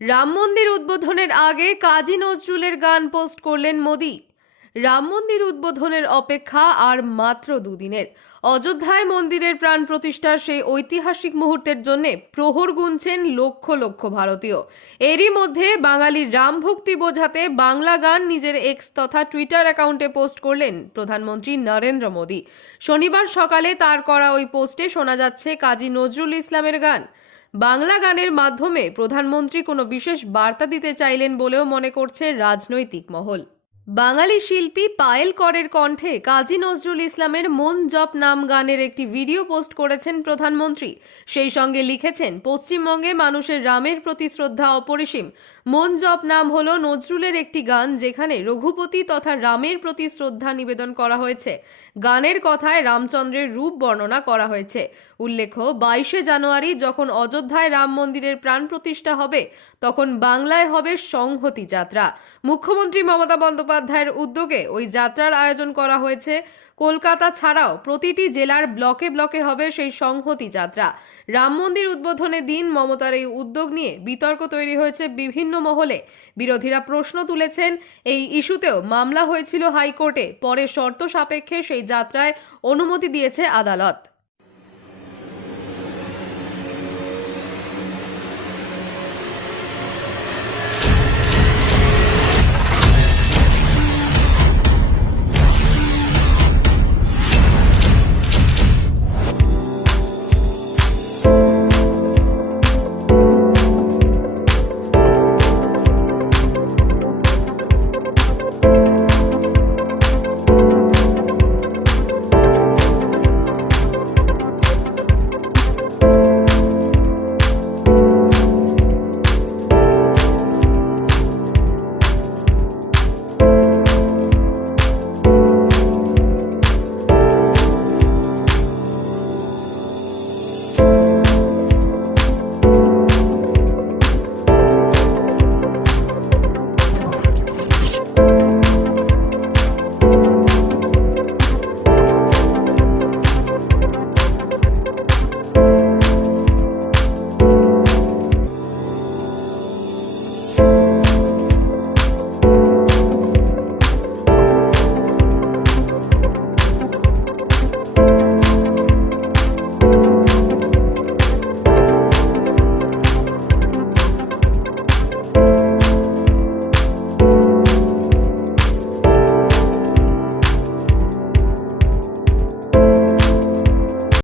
রাম মন্দির উদ্বোধনের আগে কাজী নজরুলের গান পোস্ট করলেন মোদি। রাম মন্দির উদ্বোধনের অপেক্ষা আর মাত্র দুদিনের। অযোধ্যায় মন্দিরের প্রাণ প্রতিষ্ঠার সেই ঐতিহাসিক মুহূর্তের জন্য প্রহর গুনছেন লক্ষ লক্ষ ভারতীয়। এরই মধ্যে বাঙালির রাম ভক্তি বোঝাতে বাংলা গান নিজের এক্স তথা টুইটার অ্যাকাউন্টে পোস্ট করলেন প্রধানমন্ত্রী নরেন্দ্র মোদী। শনিবার সকালে তার করা ওই পোস্টে শোনা যাচ্ছে কাজী নজরুল ইসলামের গান। বাংলা গানের মাধ্যমে প্রধানমন্ত্রী কোনো বিশেষ বার্তা দিতে চাইলেন বলেও মনে করছে রাজনৈতিক মহল। বাঙালি শিল্পী পায়েল করের কণ্ঠে কাজী নজরুল ইসলামের মন জপ নাম গানের একটি ভিডিও পোস্ট করেছেন প্রধানমন্ত্রী। সেই সঙ্গে লিখেছেন, পশ্চিমবঙ্গে মানুষের রামের প্রতি শ্রদ্ধা অপরিসীম। মন জপ নাম হল নজরুলের একটি গান যেখানে রঘুপতি তথা রামের প্রতি শ্রদ্ধা নিবেদন করা হয়েছে। গানের কথায় রামচন্দ্রের রূপ বর্ণনা করা হয়েছে। উল্লেখ্য, বাইশে জানুয়ারি যখন অযোধ্যায় রাম মন্দিরের প্রাণ প্রতিষ্ঠা হবে, তখন বাংলায় হবে সংহতি যাত্রা। মুখ্যমন্ত্রী মমতা বন্দ্যোপাধ্যায়ের উদ্যোগে ওই যাত্রার আয়োজন করা হয়েছে। কলকাতা ছাড়াও প্রতিটি জেলার ব্লকে ব্লকে হবে সেই সংহতি যাত্রা। রাম মন্দির উদ্বোধনের দিন মমতার এই উদ্যোগ নিয়ে বিতর্ক তৈরি হয়েছে বিভিন্ন মহলে। বিরোধীরা প্রশ্ন তুলেছেন, এই ইস্যুতেও মামলা হয়েছিল হাইকোর্টে, পরে শর্ত সাপেক্ষে সেই যাত্রায় অনুমতি দিয়েছে আদালত।